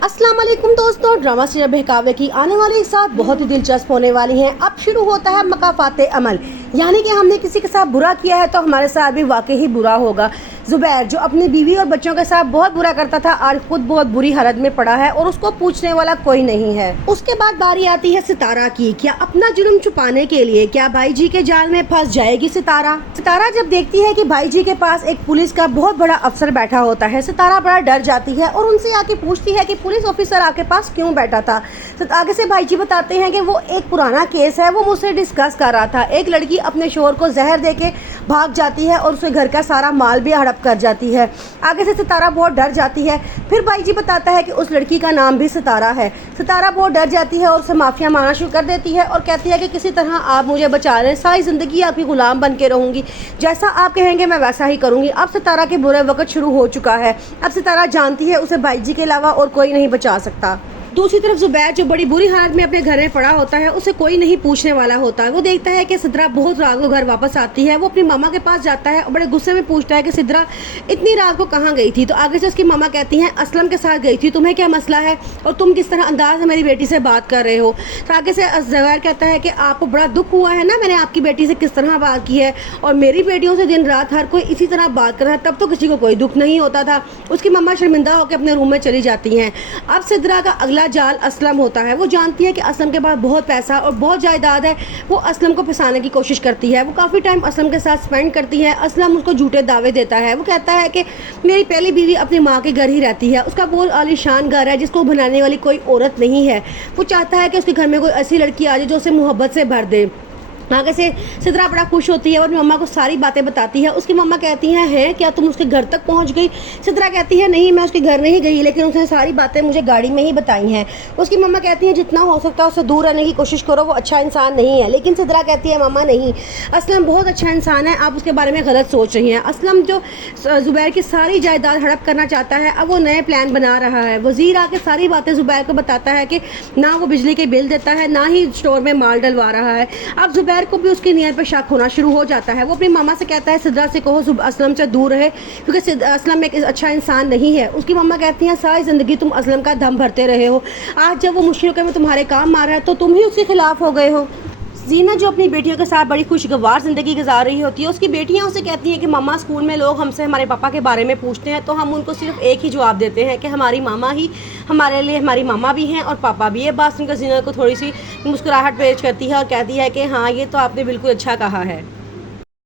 अस्सलाम वालेकुम दोस्तों, ड्रामा सीरियल बहकावे की आने वाली साथ बहुत ही दिलचस्प होने वाली हैं। अब शुरू होता है मकाफाते अमल, यानी कि हमने किसी के साथ बुरा किया है तो हमारे साथ भी वाकई ही बुरा होगा। जुबैर जो अपनी बीवी और बच्चों के साथ बहुत बुरा करता था, आज खुद बहुत बुरी हालत में पड़ा है और उसको पूछने वाला कोई नहीं है। उसके बाद बारी आती है सितारा की। क्या अपना जुर्म छुपाने के लिए क्या भाई जी के जाल में फंस जाएगी सितारा? सितारा जब देखती है कि भाई जी के पास एक पुलिस का बहुत बड़ा अफसर बैठा होता है, सितारा बड़ा डर जाती है और उनसे आके पूछती है कि पुलिस ऑफिसर आपके पास क्यों बैठा था। तो आगे से भाई जी बताते हैं कि वो एक पुराना केस है, वो मुझसे डिस्कस कर रहा था। एक लड़की अपने शोहर को जहर देके भाग जाती है और उसके घर का सारा माल भी हड़प कर जाती है। आगे से सितारा बहुत डर जाती है। फिर भाई जी बताता है कि उस लड़की का नाम भी सितारा है। सितारा बहुत डर जाती है और उसे माफिया मारना शुरू कर देती है और कहती है कि किसी तरह आप मुझे बचा लें, सारी ज़िंदगी आपकी गुलाम बन के रहूँगी, जैसा आप कहेंगे मैं वैसा ही करूँगी। अब सितारा के बुरे वक्त शुरू हो चुका है। अब सितारा जानती है उसे भाई जी के अलावा और कोई नहीं बचा सकता। दूसरी तरफ जुबैर जो बड़ी बुरी हालत में अपने घर में पड़ा होता है, उसे कोई नहीं पूछने वाला होता है। वो देखता है कि सिद्रा बहुत रात को घर वापस आती है। वो अपनी मामा के पास जाता है और बड़े गुस्से में पूछता है कि सिद्रा इतनी रात को कहाँ गई थी? तो आगे से उसकी मामा कहती हैं असलम के साथ गई थी, तुम्हें क्या मसला है और तुम किस तरह अंदाज से मेरी बेटी से बात कर रहे हो? तो आगे से जुबैर कहता है कि आपको बड़ा दुख हुआ है ना, मैंने आपकी बेटी से किस तरह बात की है, और मेरी बेटियों से दिन रात हर कोई इसी तरह बात कर रहा है, तब तो किसी को कोई दुख नहीं होता था। उसकी मामा शर्मिंदा होकर अपने रूम में चली जाती हैं। अब सिद्रा का अगला जाल असलम होता है। वो जानती है कि असलम के पास बहुत पैसा और बहुत जायदाद है। वो असलम को फंसाने की कोशिश करती है। वो काफ़ी टाइम असलम के साथ स्पेंड करती है। असलम उसको झूठे दावे देता है। वो कहता है कि मेरी पहली बीवी अपनी माँ के घर ही रहती है, उसका बहुत आलीशान घर है जिसको बनाने वाली कोई औरत नहीं है। वो चाहता है कि उसके घर में कोई ऐसी लड़की आ जाए जो उसे मोहब्बत से भर दे। आगे से सिद्रा बड़ा खुश होती है और मम्मा को सारी बातें बताती है। उसकी मम्मा कहती हैं क्या तुम उसके घर तक पहुंच गई? सिद्रा कहती है नहीं, मैं उसके घर नहीं गई, लेकिन उसने सारी बातें मुझे गाड़ी में ही बताई हैं। उसकी मम्मा कहती है जितना हो सकता है उससे दूर रहने की कोशिश करो, वो अच्छा इंसान नहीं है। लेकिन सिद्रा कहती है मम्मा नहीं, असलम बहुत अच्छा इंसान है, आप उसके बारे में गलत सोच रही हैं। असलम जो जुबैर की सारी जायदाद हड़प करना चाहता है, अब वो नए प्लान बना रहा है। वजीर आके सारी बातें जुबैर को बताता है कि ना वो बिजली के बिल देता है, ना ही स्टोर में माल डलवा रहा है। अब जुबैर को भी उसकी नीयत पर शक होना शुरू हो जाता है। वो अपनी मामा से कहता है सिद्रा से कहो असलम से दूर रहे, क्योंकि असलम एक अच्छा इंसान नहीं है। उसकी मामा कहती हैं सारी ज़िंदगी तुम असलम का दम भरते रहे हो, आज जब वो मुश्किलों में तुम्हारे काम आ रहा है तो तुम ही उसके खिलाफ हो गए हो। जीना जो अपनी बेटियों के साथ बड़ी खुशगवार ज़िंदगी गुजार रही होती है, उसकी बेटियां उसे कहती हैं कि मामा स्कूल में लोग हमसे हमारे पापा के बारे में पूछते हैं तो हम उनको सिर्फ एक ही जवाब देते हैं कि हमारी मामा ही हमारे लिए हमारी मामा भी हैं और पापा भी। ये बात सुनकर जीना को थोड़ी सी मुस्कुराहट पेश करती है और कहती है कि हाँ, ये तो आपने बिल्कुल अच्छा कहा है।